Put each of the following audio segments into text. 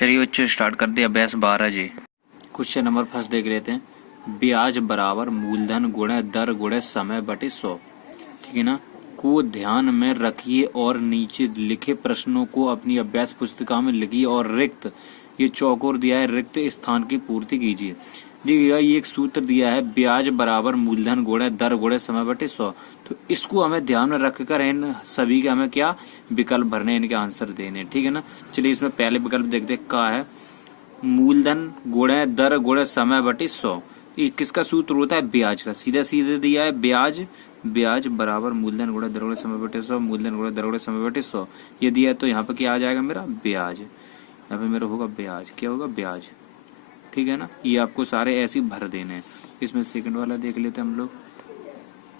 चलिए बच्चों स्टार्ट कर दिया अभ्यास 12 जी। क्वेश्चन नंबर फर्स्ट देख लेते हैं। ब्याज बराबर मूलधन गुणे दर गुणे समय बटे 100। ठीक है ना, को ध्यान में रखिए और नीचे लिखे प्रश्नों को अपनी अभ्यास पुस्तिका में लिखिए और रिक्त, ये चौकोर दिया है, रिक्त स्थान की पूर्ति कीजिए। देखिएगा ये एक सूत्र दिया है, ब्याज बराबर मूलधन गुणे दर गुणे समय बटे 100। तो इसको हमें ध्यान में रखकर इन सभी के हमें क्या विकल्प भरने, इनके आंसर देने। ठीक है ना, चलिए इसमें पहले विकल्प देखते हैं क्या है। मूलधन गुणे दर गुणे समय बटे 100, ये किसका सूत्र होता है? ब्याज का। सीधा सीधे दिया है ब्याज, ब्याज बराबर मूलधन गुणे दर गुणे समय बटे 100, मूलधन गुणे दर गुणे समय बटे 100 ये दिया है। तो यहाँ पे क्या आ जाएगा मेरा? ब्याज। यहाँ पे मेरा होगा ब्याज, क्या होगा? ब्याज। ठीक है ना, ये आपको सारे ऐसे ही भर देने हैं। इसमें सेकंड वाला देख लेते हैं हम लोग।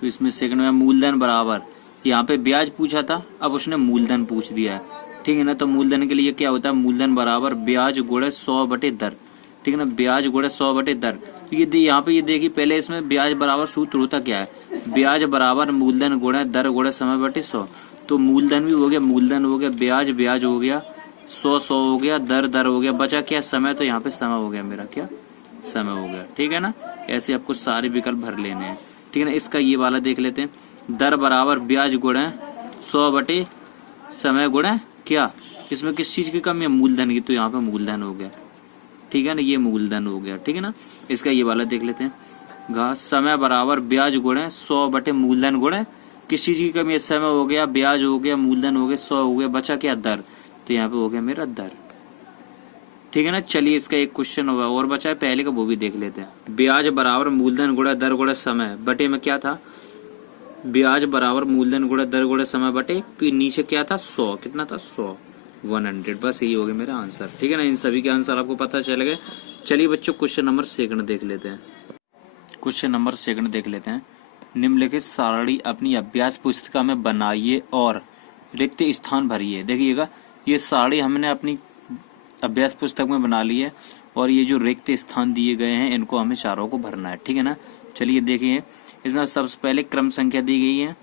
तो इसमें सेकंड में मूलधन बराबर, यहाँ पे ब्याज पूछा था, अब उसने मूलधन पूछ दिया है। ठीक है ना, तो मूलधन के लिए क्या होता है? मूलधन बराबर ब्याज गुणे 100 बटे दर। ठीक है ना, ब्याज गुणे 100 बटे दर। तो ये यहाँ पे ये देखिए, पहले इसमें ब्याज बराबर सूत्र होता क्या है? ब्याज बराबर मूलधन गुणे दर गुणे समय बटे 100। तो मूलधन भी हो गया, मूलधन हो गया, ब्याज ब्याज हो गया, 100 हो गया, दर दर हो गया, बचा क्या? समय। तो यहाँ पे समय हो गया मेरा, क्या? समय हो गया। ठीक है ना, ऐसे आपको सारे विकल्प भर लेने हैं। ठीक है ना, इसका ये वाला देख लेते हैं। दर बराबर ब्याज गुणे 100 बटे समय गुणे क्या? इसमें किस चीज की कमी है? मूलधन की। तो यहाँ पे मूलधन हो गया। ठीक है ना, ये मूलधन हो गया। ठीक है ना, इसका ये वाला देख लेते हैं। घास समय बराबर ब्याज गुणे 100 बटे मूलधन गुणे किस चीज की कमी है? समय हो गया, ब्याज हो गया, मूलधन हो गया, 100 हो गया, बचा क्या? दर। तो यहाँ पे हो गया मेरा दर। ठीक है ना, चलिए इसका एक क्वेश्चन होगा और बचा है पहले का, वो भी देख लेते हैं। ब्याज बराबर मूलधन गुणा दर गुणा समय बटे में क्या था? ब्याज बराबर मूलधन गुणा दर गुणा समय बटे, फिर नीचे क्या था? 100। कितना था? 100, 100। बस यही हो गया मेरा आंसर। ठीक है ना, इन सभी के आंसर आपको पता चल गए। चलिए बच्चों क्वेश्चन नंबर सेकंड देख लेते हैं। क्वेश्चन नंबर सेकंड देख लेते हैं। निम्नलिखित सारणी अपनी अभ्यास पुस्तिका में बनाइए और रिक्त स्थान भरिए। देखिएगा ये सारणी हमने अपनी अभ्यास पुस्तक में बना ली है और ये जो रिक्त स्थान दिए गए हैं इनको हमें चारों को भरना है। ठीक है ना, चलिए देखिए इसमें सबसे पहले क्रम संख्या दी गई है।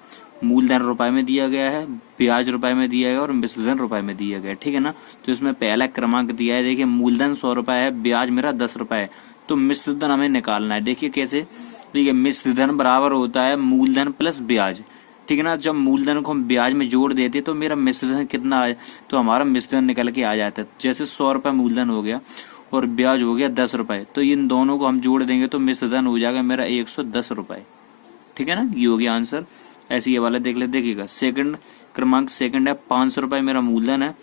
मूलधन रुपए में दिया गया है, ब्याज रुपए में दिया गया और मिश्रधन रुपए में दिया गया। ठीक है ना, तो इसमें पहला क्रमांक दिया है। देखिए मूलधन 100 रुपए है, ब्याज मेरा 10 रुपए है, तो मिश्रधन हमें निकालना है। देखिए कैसे? देखिए मिश्रधन बराबर होता है मूलधन प्लस ब्याज। ठीक है ना, जब मूलधन को हम ब्याज में जोड़ देते तो मेरा मिश्रधन कितना आए? तो हमारा मिश्रधन निकल के आ जाता है। जैसे 100 रुपए मूलधन हो गया और ब्याज हो गया 10 रुपए, तो इन दोनों को हम जोड़ देंगे तो मिश्रधन हो जाएगा मेरा 110 रुपए। ठीक है ना, ये हो गया आंसर। ऐसे ये वाला देख ले। देखिएगा सेकंड क्रमांक सेकंड है, 500 रुपए मेरा मूलधन है,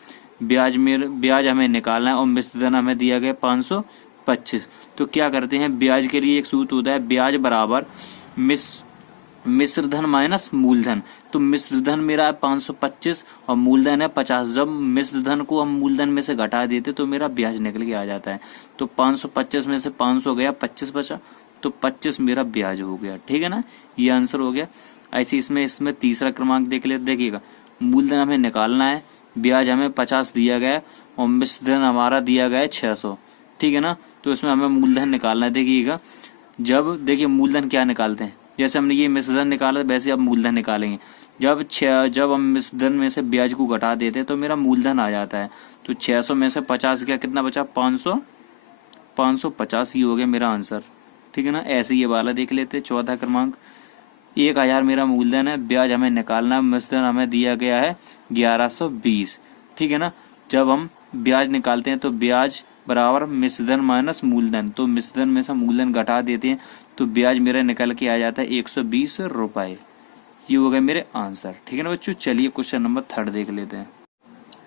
ब्याज हमें निकालना है और मिश्रधन हमें दिया गया 525। तो क्या करते हैं, ब्याज के लिए एक सूत्र होता है, ब्याज बराबर मिश्रधन माइनस मूलधन। तो मिश्रधन मेरा है 525 और मूलधन है 50। जब मिश्रधन को हम मूलधन में से घटा देते तो मेरा ब्याज निकल के आ जाता है। तो 525 में से 500 गया, 25 बचा, तो 25 मेरा ब्याज हो गया। ठीक है ना, ये आंसर हो गया। ऐसे इसमें तीसरा क्रमांक देख ले। देखिएगा मूलधन हमें निकालना है, ब्याज हमें 50 दिया गया और मिश्रधन हमारा दिया गया है 600। ठीक है ना, तो इसमें हमें मूलधन निकालना है। देखिएगा जब देखिए मूलधन क्या निकालते हैं, जैसे हमने ये मिश्रधन निकाला वैसे अब मूलधन निकालेंगे। जब हम मिश्रधन में से ब्याज को घटा देते हैं तो मेरा मूलधन आ जाता है। तो 600 में से 50 गया, कितना बचा? 550 ही हो गया मेरा आंसर। ठीक है ना, ऐसे ये वाला देख लेते हैं। चौथा क्रमांक 1000 मेरा मूलधन है, ब्याज हमें निकालना है, मिश्रधन हमें दिया गया है 1120। ठीक है ना, जब हम ब्याज निकालते हैं तो ब्याज बराबर मिश्रधन माइनस मूलधन, तो मिश्रधन में से मूलधन घटा देते हैं तो ब्याज मेरा निकल के आ जाता है 120 रुपए। ये हो गए मेरे आंसर। ठीक है ना बच्चों, चलिए क्वेश्चन नंबर थर्ड देख लेते हैं।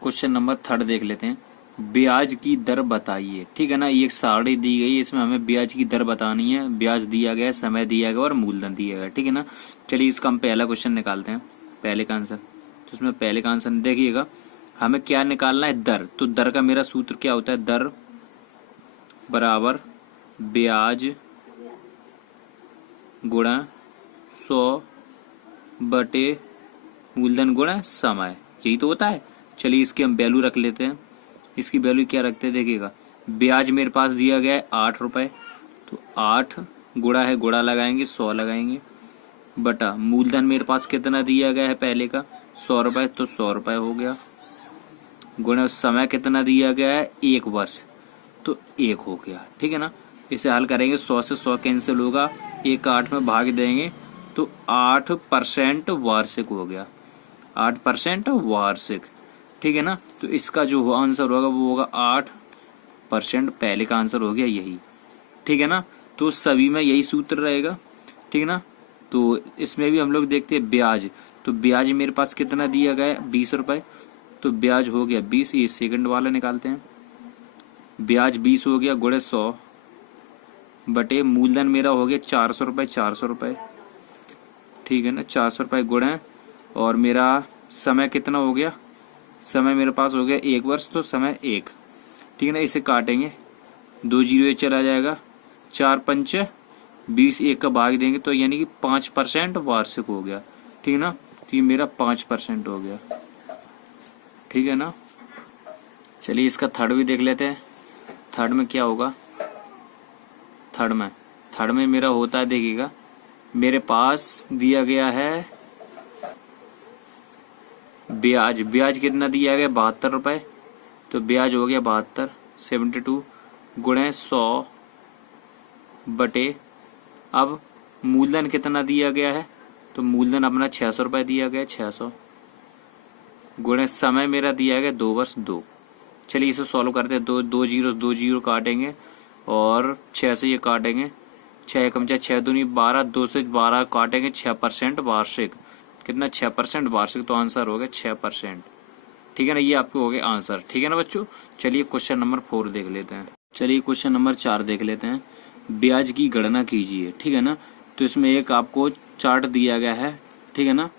क्वेश्चन नंबर थर्ड देख लेते हैं। ब्याज की दर बताइए। ठीक है ना, ये एक सारणी दी गई है, इसमें हमें ब्याज की दर बतानी है। ब्याज दिया गया, समय दिया गया और मूलधन दिया गया। ठीक है ना, चलिए इसका हम पहला क्वेश्चन निकालते हैं, पहले का आंसर। तो इसमें पहले का आंसर देखिएगा, हमें क्या निकालना है? दर। तो दर का मेरा सूत्र क्या होता है? दर बराबर ब्याज गुणा 100 बटे मूलधन गुणा समय, यही तो होता है। चलिए इसकी हम वैल्यू रख लेते हैं। इसकी वैल्यू क्या रखते हैं? देखिएगा ब्याज मेरे पास दिया गया है 8 रुपए, तो 8 गुणा है, गुणा लगाएंगे 100 लगाएंगे, बटा मूलधन मेरे पास कितना दिया गया है पहले का? 100 रुपए, तो 100 रुपए हो गया, गुणे समय कितना दिया गया है 1 वर्ष, तो 1 हो गया। ठीक है ना, इसे हल करेंगे 100 से 100 कैंसिल होगा, 1 का 8 में भाग देंगे तो 8% वार्षिक हो गया, 8% वार्षिक। ठीक है ना, तो इसका जो आंसर होगा वो होगा 8%। पहले का आंसर हो गया यही। ठीक है ना, तो सभी में यही सूत्र रहेगा। ठीक है ना, तो इसमें भी हम लोग देखते हैं ब्याज। तो ब्याज मेरे पास कितना दिया गया है 20 रुपए, तो ब्याज हो गया 20। ये सेकंड वाला निकालते हैं, ब्याज 20 हो गया गुणे 100 बटे मूलधन मेरा हो गया 400 रुपए, 400 रुपए। ठीक है ना, 400 रुपए गुणे, और मेरा समय कितना हो गया, समय मेरे पास हो गया 1 वर्ष, तो समय 1। ठीक है ना, इसे काटेंगे, 2 जीरो ये चला जाएगा, 4 पंच 20, 1 का भाग देंगे तो यानी कि 5% वार्षिक हो गया। ठीक है ना, तो ये मेरा 5% हो गया। ठीक है ना, चलिए इसका थर्ड भी देख लेते हैं। थर्ड में क्या होगा, थर्ड में मेरा होता है, देखिएगा मेरे पास दिया गया है ब्याज। ब्याज कितना दिया गया 72 रुपए, तो ब्याज हो गया 72, 72 गुणे 100 बटे, अब मूलधन कितना दिया गया है, तो मूलधन अपना 600 रुपए दिया गया, 600 गुणे समय मेरा दिया गया 2 वर्ष 2। चलिए इसे सॉल्व करते हैं, दो जीरो काटेंगे और 6 से ये काटेंगे, 6 कम 6 दूनी 12, 2 से 12 काटेंगे, 6% वार्षिक। कितना 6% वार्षिक, तो आंसर हो गया 6%। ठीक है ना, ये आपको हो गया आंसर। ठीक है ना बच्चों, चलिए क्वेश्चन नंबर 4 देख लेते हैं। चलिए क्वेश्चन नंबर 4 देख लेते हैं। ब्याज की गणना कीजिए। ठीक है ना, तो इसमें एक आपको चार्ट दिया गया है। ठीक है ना,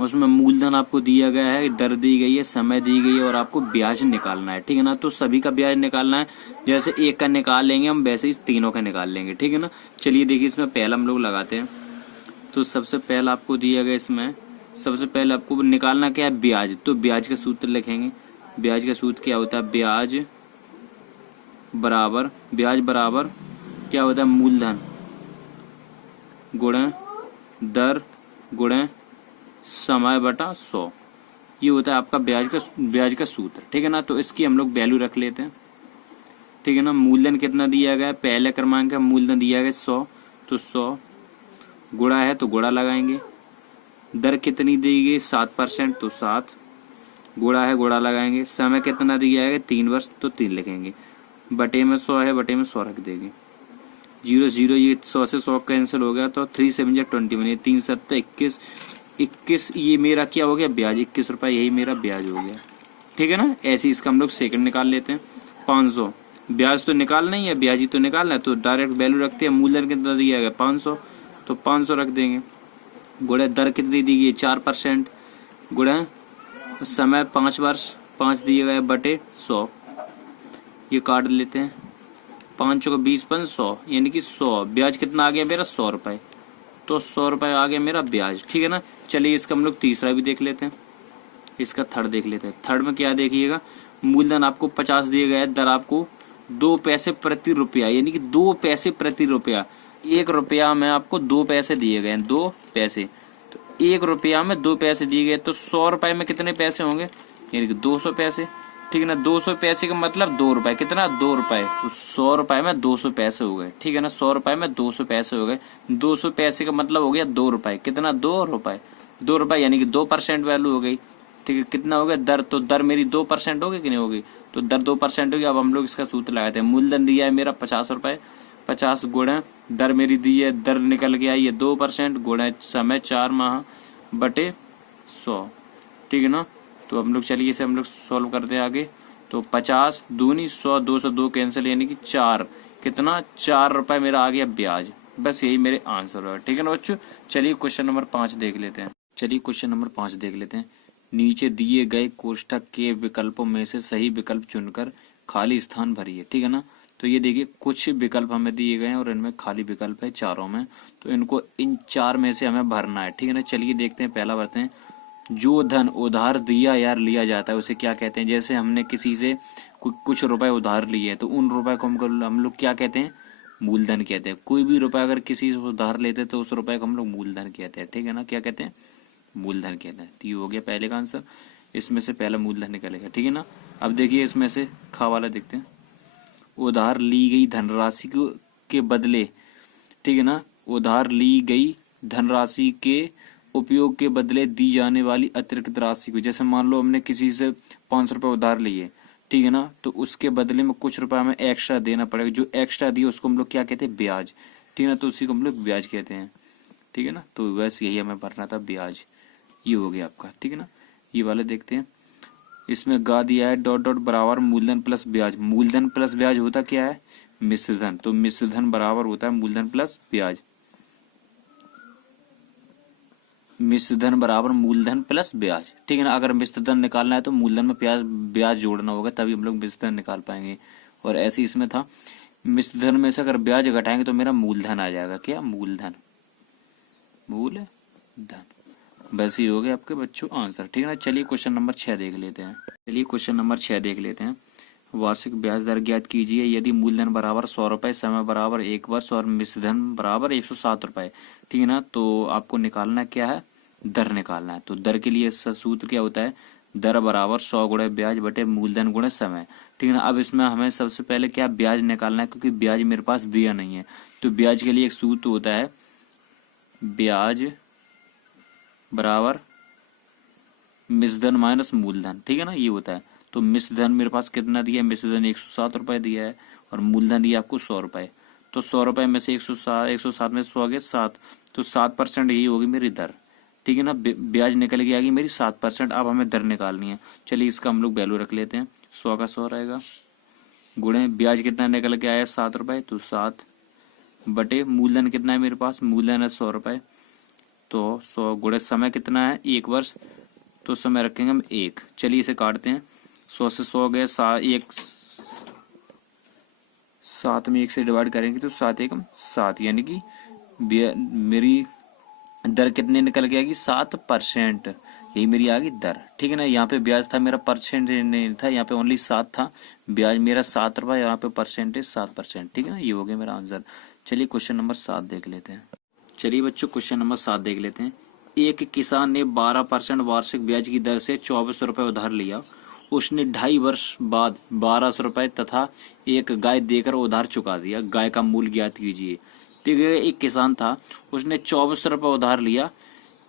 उसमें मूलधन आपको दिया गया है, दर दी गई है, समय दी गई है, और आपको ब्याज निकालना है। ठीक है ना, तो सभी का ब्याज निकालना है, जैसे एक का निकाल लेंगे हम वैसे ही तीनों का निकाल लेंगे। ठीक है ना, चलिए देखिए इसमें पहला हम लोग लगाते हैं। तो सबसे पहला आपको दिया गया, इसमें सबसे पहले आपको निकालना क्या है ब्याज, तो ब्याज का सूत्र लिखेंगे। ब्याज का सूत्र क्या होता है, ब्याज बराबर क्या होता है, मूलधन गुणे दर गुणे समय बटा 100, ये होता है आपका ब्याज का सूत्र। ठीक है ना, तो इसकी हम लोग वैल्यू रख लेते हैं। ठीक है ना, मूलधन कितना दिया गया है, पहले क्रमांक का मूलधन दिया गया 100, तो 100 गुणा है तो गुणा लगाएंगे। दर कितनी दी गई 7%, तो 7 गुणा है गुणा लगाएंगे। समय कितना दिया है 3 वर्ष, तो 3 लिखेंगे। बटे में 100 है, बटे में 100 रख देंगे। 0 0 ये 100 से 100 कैंसिल हो गया, तो 3 7 21, ये 3 7 21, 21 ये मेरा क्या हो गया ब्याज, 21 रुपए, यही मेरा ब्याज हो गया। ठीक है ना, ऐसे इसका हम लोग सेकंड निकाल लेते हैं। 500 ब्याज तो निकालना ही है, ब्याज ही तो निकालना है, तो डायरेक्ट वैल्यू रखते हैं। मूलधन कितना दिया गया 500, तो 500 रख देंगे। गुणे दर कितनी दी गई 4%, गुणे समय 5 वर्ष 5 दिए गए, बटे 100, ये काट लेते हैं। 5 को 20 5 100, यानी कि 100 ब्याज कितना आ गया मेरा 100 रुपए, तो 100 रुपए आ गया मेरा ब्याज। ठीक है ना, चलिए इसका हम लोग तीसरा भी देख लेते हैं। इसका थर्ड देख लेते हैं। थर्ड में क्या देखिएगा, मूलधन आपको 50 दिए गए, दर आपको 2 पैसे प्रति रुपया, यानी कि 2 पैसे प्रति रुपया। 1 रुपया में आपको 2 पैसे दिए गए, 2 पैसे, तो 1 रुपया में 2 पैसे दिए गए, तो 100 रुपए में कितने पैसे होंगे, यानी कि 200 पैसे। ठीक है ना, 200 पैसे का मतलब 2 रुपए, कितना 2 रुपए, तो 100 रुपए में 200 पैसे हो गए। ठीक है ना, 100 रुपए में 200 पैसे हो गए। 200 पैसे का मतलब हो गया 2 रुपए, कितना 2 रुपए, 2 रुपए यानी कि 2% वैल्यू हो गई। ठीक है, कितना हो गया दर, तो दर मेरी 2% होगी कि नहीं होगी, तो दर 2% होगी। अब हम लोग इसका सूत्र लगाते हैं। मूलधन दिया है मेरा 50 रुपए, 50 गुणे दर मेरी दी है, दर निकल के आई है 2%, गुणे समय 4 माह बटे 100। ठीक है ना, तो हम लोग चलिए इसे हम लोग सॉल्व करते हैं आगे। तो 50 दूनी 100, 2 से 2 कैंसिल, यानी कि 4, कितना 4 रुपए मेरा आ गया ब्याज। बस यही मेरे आंसर है। ठीक है ना बच्चों, चलिए क्वेश्चन नंबर 5 देख लेते हैं। चलिए क्वेश्चन नंबर 5 देख लेते हैं। नीचे दिए गए कोष्ठक के विकल्पों में से सही विकल्प चुनकर खाली स्थान भरिए। ठीक है ना, तो ये देखिए कुछ विकल्प हमें दिए गए हैं और इनमें खाली विकल्प है चारों में, तो इनको इन 4 में से हमें भरना है। ठीक है ना, चलिए देखते हैं। पहला भरते हैं, जो धन उधार दिया या लिया जाता है उसे क्या कहते हैं। जैसे हमने किसी से कुछ रुपए उधार लिए हैं, तो उन रुपए को हम लोग क्या कहते हैं, मूलधन कहते हैं। कोई भी रुपए अगर किसी से उधार लेते हैं तो उस रुपए को हम लोग मूलधन कहते हैं। ठीक है ना, क्या कहते हैं, मूलधन कहते हैं। तो ये हो गया पहले का आंसर। इसमें से पहला मूलधन निकलेगा, ठीक है ना। अब देखिए इसमें से खा वाला देखते हैं। उधार ली गई धनराशि के बदले, ठीक है ना, उधार ली गई धनराशि के उपयोग के बदले दी जाने वाली अतिरिक्त राशि को, जैसे मान लो हमने किसी से 500 रुपये उधार लिए, ठीक है ना, तो उसके बदले में कुछ रुपया हमें एक्स्ट्रा देना पड़ेगा। जो एक्स्ट्रा दिया उसको हम लोग क्या कहते हैं, ब्याज, ठीक है ना, तो उसी को हम लोग ब्याज कहते हैं, ठीक है ना। तो वैसे यही हमें भरना था, ब्याज। ये हो गया आपका, ठीक है ना। ये वाले देखते हैं, इसमें गा दिया है डॉट डॉट बराबर मूलधन प्लस ब्याज। मूलधन प्लस ब्याज होता क्या है, मिश्रधन। तो मिश्रधन बराबर होता है मूलधन प्लस ब्याज। मिश्रधन बराबर मूलधन प्लस ब्याज, ठीक है ना। अगर मिश्रधन निकालना है तो मूलधन में ब्याज जोड़ना होगा, तभी हम लोग मिश्रधन निकाल पाएंगे। और ऐसे इसमें था, मिश्रधन में से अगर ब्याज घटाएंगे तो मेरा मूलधन आ जाएगा। क्या, मूलधन, मूलधन। वैसे ही हो गए आपके बच्चों आंसर, ठीक है ना। चलिए क्वेश्चन नंबर 6 देख लेते हैं। चलिए क्वेश्चन नंबर 6 देख लेते हैं। वार्षिक ब्याज दर ज्ञात कीजिए यदि मूलधन बराबर 100 रुपए, समय बराबर 1 वर्ष और मिश्रधन बराबर 107 रुपए, ठीक है ना। तो आपको निकालना क्या है, दर निकालना है। तो दर के लिए इसका सूत्र क्या होता है, दर बराबर 100 गुणे ब्याज बटे मूलधन गुणे समय, ठीक है ना। अब इसमें हमें सबसे पहले क्या ब्याज निकालना है, क्योंकि ब्याज मेरे पास दिया नहीं है। तो ब्याज के लिए एक सूत्र होता है, ब्याज बराबर मिश्रधन माइनस मूलधन, ठीक है ना, ये होता है। तो मिश्रधन मेरे पास कितना दिया है, मिश्रधन 107 रुपए दिया है और मूलधन दिया आपको 100 रुपए। तो 100 रुपए में से 107 में 100 गए 7, तो 7% यही होगी मेरी दर, ठीक है ना। ब्याज निकल के आ गई मेरी 7%। अब हमें दर निकालनी है। चलिए इसका हम लोग वैल्यू रख लेते हैं, 100 का 100 रहेगा, गुणे ब्याज कितना निकल के आया 7 रुपए, तो 7 बटे मूलधन कितना है मेरे पास, मूलधन है 100 रुपए, तो 100 गुणे समय कितना है 1 वर्ष, तो समय रखेंगे हम 1। चलिए इसे काटते हैं, 100 से 100 गए 7 में 1 से डिवाइड करेंगे तो 7 एकम 7, यानी कि मेरी दर कितने निकल के आएगी 7%, यही मेरी आ गई दर, ठीक है ना। यहाँ पे ब्याज था मेरा, परसेंट नहीं था, यहाँ पे ओनली 7 था, ब्याज मेरा 7 रुपए, यहाँ पे परसेंटेज 7%, ठीक है ना। ये हो गया मेरा आंसर। चलिए क्वेश्चन नंबर 7 देख लेते हैं। चलिए बच्चों क्वेश्चन नंबर 7 देख लेते हैं। एक किसान ने 12% वार्षिक ब्याज की दर से 2400 रुपए उधार लिया। उसने 2.5 वर्ष बाद 1200 रुपए तथा एक गाय देकर उधार चुका दिया। गाय का मूल्य ज्ञात कीजिए। ठीक है, एक किसान था, उसने 2400 रुपए उधार लिया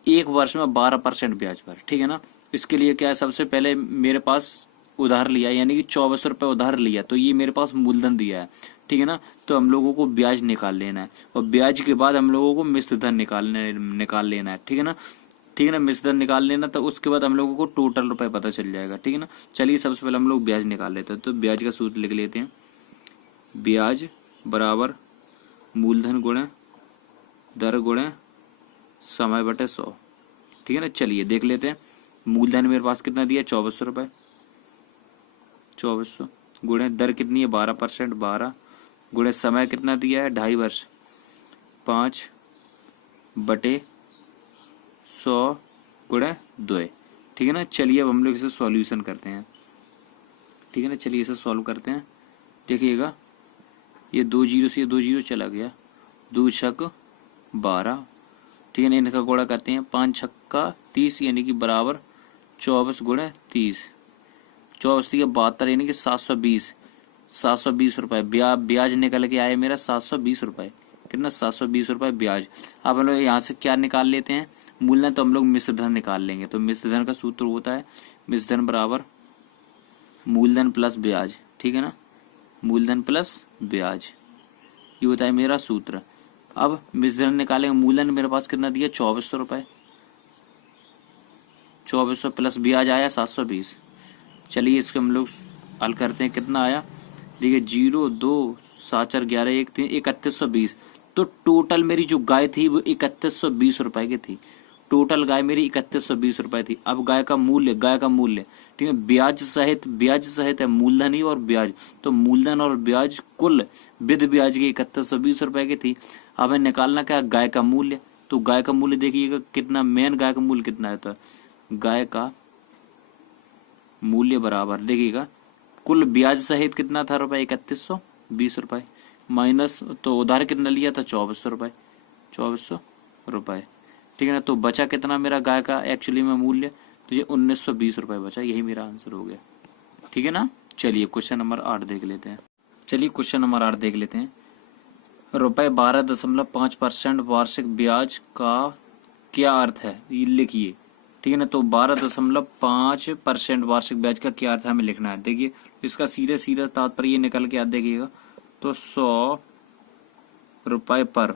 1 वर्ष में 12% ब्याज पर, ठीक है ना। इसके लिए क्या है, सबसे पहले मेरे पास उधार लिया, यानी कि 2400 रुपए उधार लिया, तो ये मेरे पास मूलधन दिया है, ठीक है ना। तो हम लोगों को ब्याज निकाल लेना है और ब्याज के बाद हम लोगों को मिश्रधन निकाल लेना है, ठीक है ना। ठीक है ना, मिश्रधन निकाल लेना, तो उसके बाद हम लोगों को टोटल रुपए पता चल जाएगा, ठीक है ना। चलिए सबसे पहले हम लोग ब्याज निकाल लेते हैं। तो ब्याज का सूत्र लिख लेते हैं, ब्याज बराबर मूलधन गुणे दर गुणे समय बटे 100, ठीक है ना। चलिए देख लेते हैं, मूलधन मेरे पास कितना दिया 2400 रुपए, 2400 गुणे दर कितनी है 12%, 12 गुणे समय कितना दिया है 2.5 वर्ष, 5 बटे 100 गुणे 2, ठीक है ना। चलिए अब हम लोग इसे सॉल्यूशन करते हैं, ठीक है ना। चलिए इसे सॉल्व करते हैं। देखिएगा ये 2 जीरो से ये 2 जीरो चला गया, 2 छक 12, ठीक है ना। इनका गुणा करते हैं, 5 छक्का 30 यानी कि बराबर 24 गुणे 30, 24 या 72 यानी कि 720 रुपए ब्याज निकल के आए मेरा 720 रुपए, कितना 720 रुपए ब्याज। अब हम लोग यहाँ से क्या निकाल लेते हैं, मूलधन, तो हम लोग मिश्रधन निकाल लेंगे। तो मिश्रधन का सूत्र होता है मिश्रधन बराबर मूलधन प्लस ब्याज, ठीक है ना, मूलधन प्लस ब्याज, ये होता है मेरा सूत्र। अब मिश्रधन निकालेंगे, मूलधन मेरे पास कितना दिया 2400 रुपए, 2400 प्लस ब्याज आया 720। चलिए इसको हम लोग हल करते हैं, कितना आया देखिए 0 2 7 4 11 1 3 3120। तो टोटल मेरी जो गाय थी वो 3120 रुपए की थी, टोटल गाय मेरी 3120 रुपए थी। अब गाय का मूल्य ठीक है, ब्याज सहित है, मूलधन ही और ब्याज, तो मूलधन और ब्याज कुल विद ब्याज की 3120 रुपए की थी। अब हमें निकालना क्या, गाय का मूल्य। तो गाय का मूल्य देखिएगा कितना, मेन गाय का मूल्य कितना है, तो गाय का मूल्य बराबर देखिएगा कुल ब्याज सहित कितना था रुपए 3120 रुपए, माइनस तो उधार कितना लिया था 2400 रुपए, 2400 रुपए, ठीक है ना। तो बचा कितना मेरा गाय का एक्चुअली में मूल्य, तो ये 1920 रुपए बचा, यही मेरा आंसर हो गया। ठीक है ना। चलिए क्वेश्चन नंबर 8 देख लेते हैं। चलिए क्वेश्चन नंबर 8 देख लेते हैं। ₹12.5% वार्षिक ब्याज का क्या अर्थ है, ये लिखिए। ठीक है ना। तो 12.5% वार्षिक ब्याज का क्या अर्थ है हमें लिखना है। देखिए इसका सीधे सीधे तात्पर्य ये निकल के आ देखिएगा, तो 100 रुपए पर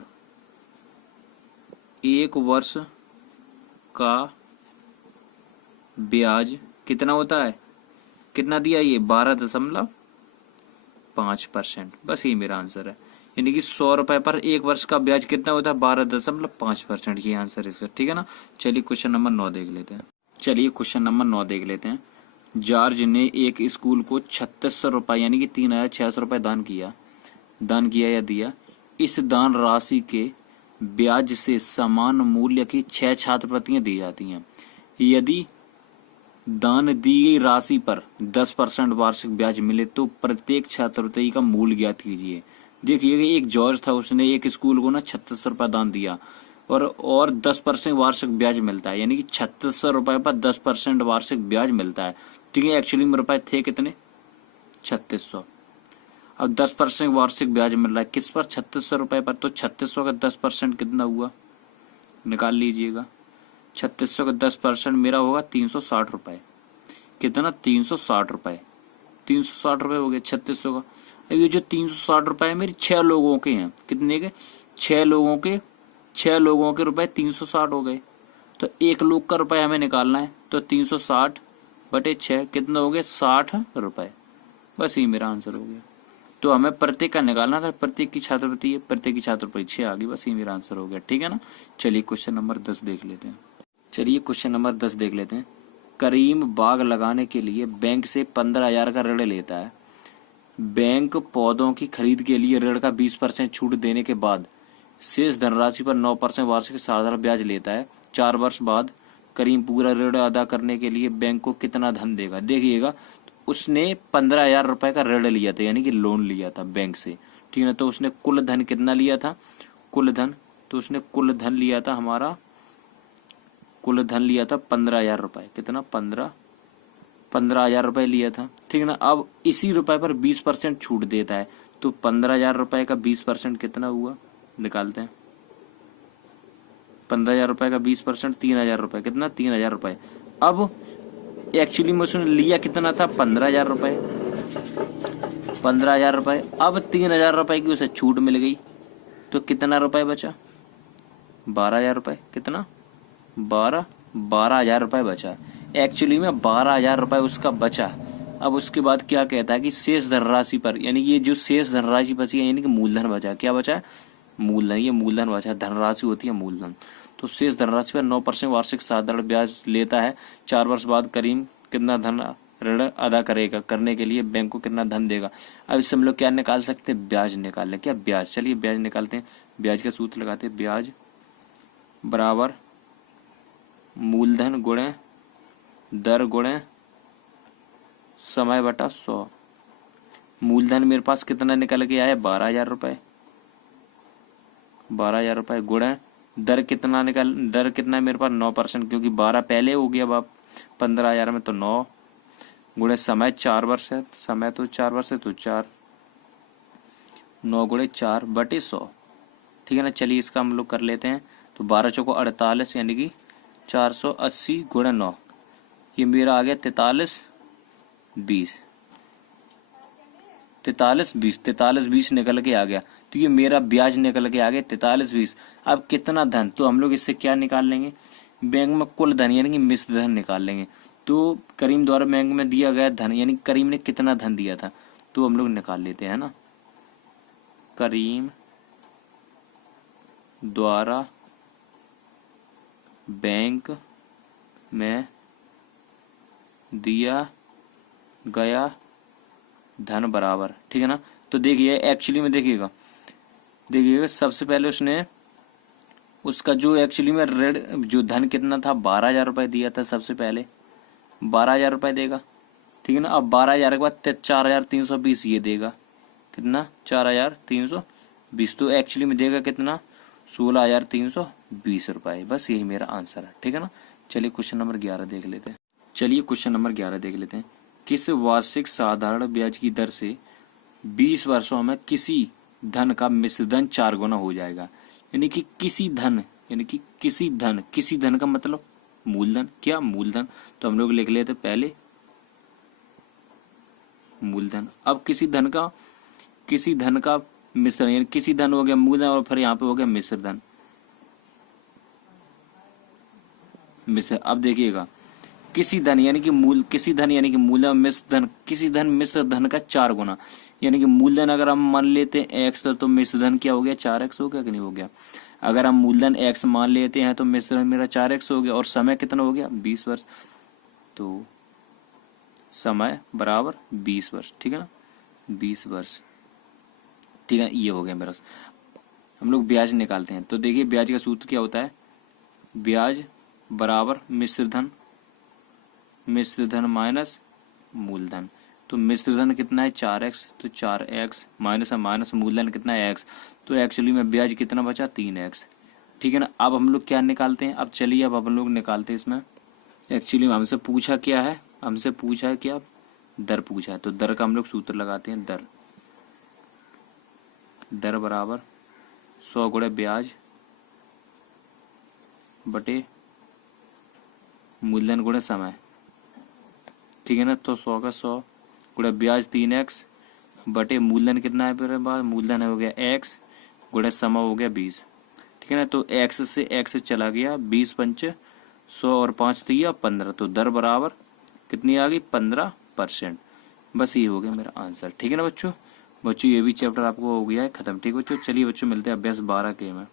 1 वर्ष का ब्याज कितना होता है, कितना दिया ये 12.5%। बस ये मेरा आंसर है। यानी कि 100 रुपए पर 1 वर्ष का ब्याज कितना होता है 12.5%। ये आंसर इसका। ठीक है ना। चलिए क्वेश्चन नंबर 9 देख लेते हैं। चलिए क्वेश्चन नंबर 9 देख लेते हैं। जॉर्ज ने एक स्कूल को 3600 रुपए यानी कि 3600 रुपए दान किया या दिया। इस दान राशि के ब्याज से समान मूल्य की 6 छात्रवृत्तियां दी जाती हैं। यदि दान दी गई राशि पर 10% वार्षिक ब्याज मिले तो प्रत्येक छात्रवृत्ति का मूल्य ज्ञात कीजिए। देखिए एक जॉर्ज था, उसने एक स्कूल को ना 3600 रुपए दान दिया और 10% वार्षिक ब्याज मिलता है, यानी कि 3600 रुपए पर 10% वार्षिक ब्याज मिलता है। ठीक है। एक्चुअली में रुपए थे कितने 3600। अब 10% वार्षिक ब्याज मिल रहा है किस पर 3600 रुपए पर, तो 3600 का 10% कितना हुआ निकाल लीजिएगा। 3600 का 10% मेरा होगा 360 रुपए। कितना 360 रुपए। 360 रुपए हो गया 3600 का। अब ये जो 360 रुपए है मेरे 6 लोगों के हैं। कितने के 6 लोगों के 6 लोगों के रुपए 360 हो गए। तो एक लोग का रुपए हमें निकालना है, तो 360 बटे 6 कितना हो गया 60 रुपए। बस ये मेरा आंसर हो गया। तो हमें प्रत्येक का निकालना था, प्रत्येक की छात्रवृत्ति है, प्रत्येक की छात्रवृत्ति 6 आ गई। बस ये मेरा आंसर हो गया। ठीक है ना। चलिए क्वेश्चन नंबर 10 देख लेते हैं। चलिए क्वेश्चन नंबर 10 देख लेते हैं। करीम बाग लगाने के लिए बैंक से 15,000 का ऋण लेता है। बैंक पौधों की खरीद के लिए ऋण का 20% छूट देने के बाद शेष धनराशि पर 9% वार्षिक साधारण ब्याज लेता है। 4 वर्ष बाद करीम पूरा ऋण अदा करने के लिए बैंक को कितना धन देगा। देखिएगा उसने 15,000 रुपए का ऋण लिया था, यानी कि लोन लिया था बैंक से। ठीक है ना। तो उसने कुल धन कितना लिया था, कुल धन, तो उसने कुल धन लिया था हमारा, कुल धन लिया था 15,000 रुपए। कितना 15,000 रुपए लिया था। ठीक है ना। अब इसी रुपए पर 20% छूट देता है, तो 15,000 रुपए का 20% कितना हुआ निकालते हैं। 15,000 रुपए का 20% 3,000 रुपए। कितना 3,000 रुपए। अब एक्चुअली में उसने लिया कितना था 15,000 रुपए। 15,000 रुपए। अब 3,000 रुपए की उसे छूट मिल गई, तो कितना रुपए बचा 12,000 रुपए। कितना 12,000 रुपए बचा। एक्चुअली में 12,000 रुपए उसका बचा। अब उसके बाद क्या कहता है कि शेष धनराशि पर, यानी कि ये जो शेष धनराशि बची है यानी कि मूलधन बचा। क्या बचा मूलधन। ये मूलधन बचा, धनराशि होती है मूलधन। तो शेष धनराशि पर 9% वार्षिक साधारण ब्याज लेता है। 4 वर्ष बाद करीम कितना धन ऋण अदा करेगा, करने के लिए बैंक को कितना धन देगा। अब इससे हम लोग क्या निकाल सकते हैं, ब्याज निकाल लें। क्या ब्याज। चलिए ब्याज निकालते हैं। ब्याज का सूत्र लगाते हैं। ब्याज बराबर मूलधन गुणे दर गुणे समय बटा 100। मूलधन मेरे पास कितना निकल के आया 12,000 रुपए। 12,000 रुपए गुणे दर कितना दर कितना है मेरे पास 9%, क्योंकि 12 पहले हो गया बाप 15,000 में, तो 9 गुणे समय 4 वर्ष है, समय तो 4 वर्ष है, तो 4 9 गुणे 4 बटे 100। ठीक है ना। चलिए इसका हम लोग कर लेते हैं। तो 12 चौको 48 यानी कि 480 गुणे 9, ये मेरा आ गया 43 20 निकल के आ गया। तो ये मेरा ब्याज निकल के आ गया 43 20। अब कितना धन, तो हम लोग इससे क्या निकाल लेंगे, बैंक में कुल धन यानी कि मिश्र धन निकाल लेंगे। तो करीम द्वारा बैंक में दिया गया धन यानी करीम ने कितना धन दिया था, तो हम लोग निकाल लेते हैं ना। करीम द्वारा बैंक में दिया गया धन बराबर। ठीक है ना। तो देखिए एक्चुअली में देखिएगा सबसे पहले उसने उसका जो एक्चुअली में ऋण जो धन कितना था 12,000 रुपए दिया था। सबसे पहले 12,000 रुपए देगा। ठीक है ना। अब 12,000 के बाद 4,320 ये देगा। कितना 4,320। तो एक्चुअली में देगा कितना 16,320 रुपए। बस यही मेरा आंसर है। ठीक है ना। चलिए क्वेश्चन नंबर 11 देख लेते हैं। चलिए क्वेश्चन नंबर 11 देख लेते हैं। किस वार्षिक साधारण ब्याज की दर से 20 वर्षों में किसी धन का मिश्र धन 4 गुना हो जाएगा? यानी कि किसी धन, यानी कि किसी धन का मतलब मूलधन। क्या मूलधन? तो हम लोग लिख लेते पहले मूलधन। अब किसी धन का मिश्रण, यानी किसी धन हो गया मूलधन और फिर यहाँ पे हो गया मिश्र धन। अब देखिएगा, किसी धन यानी कि मूलधन मिश्र धन, किसी धन मिश्र धन का 4 गुना, यानी कि मूलधन अगर हम मान लेते हैं x तो मिश्र धन क्या हो गया 4x हो गया कि नहीं हो गया। अगर हम मूलधन x मान लेते हैं तो मिश्र धन मेरा 4x हो गया और समय कितना हो गया 20 वर्ष। तो समय बराबर 20 वर्ष, ठीक है ना, 20 वर्ष, ठीक है। ये हो गया मेरा। हम लोग ब्याज निकालते हैं। तो देखिए ब्याज का सूत्र क्या होता है, ब्याज बराबर मिश्र धन माइनस मूलधन। तो मिश्र धन कितना है 4x, तो 4x माइनस मूलधन कितना है x, तो एक्चुअली में ब्याज कितना बचा 3x, ठीक है ना। अब हम लोग क्या निकालते हैं, अब चलिए अब हम लोग निकालते हैं इसमें। एक्चुअली में हमसे पूछा क्या है, हमसे पूछा है क्या, दर पूछा है। तो दर का हम लोग सूत्र लगाते हैं, दर बराबर 100 गुणे ब्याज बटे मूलधन गुणे समय, ठीक है ना। तो 100 का 100 गुणे ब्याज 3x बटे मूलधन कितना है, फिर बाद मूलधन हो गया x गुणे समय हो गया 20, ठीक है ना। तो x से x चला गया, 20 पंच 100 और 5 दिया 15, तो दर बराबर कितनी आ गई 15%। बस ये हो गया मेरा आंसर, ठीक है ना बच्चों। ये भी चैप्टर आपको हो गया है खत्म, ठीक है बच्चों। चलिए बच्चों मिलते हैं अभ्यास 12 के में।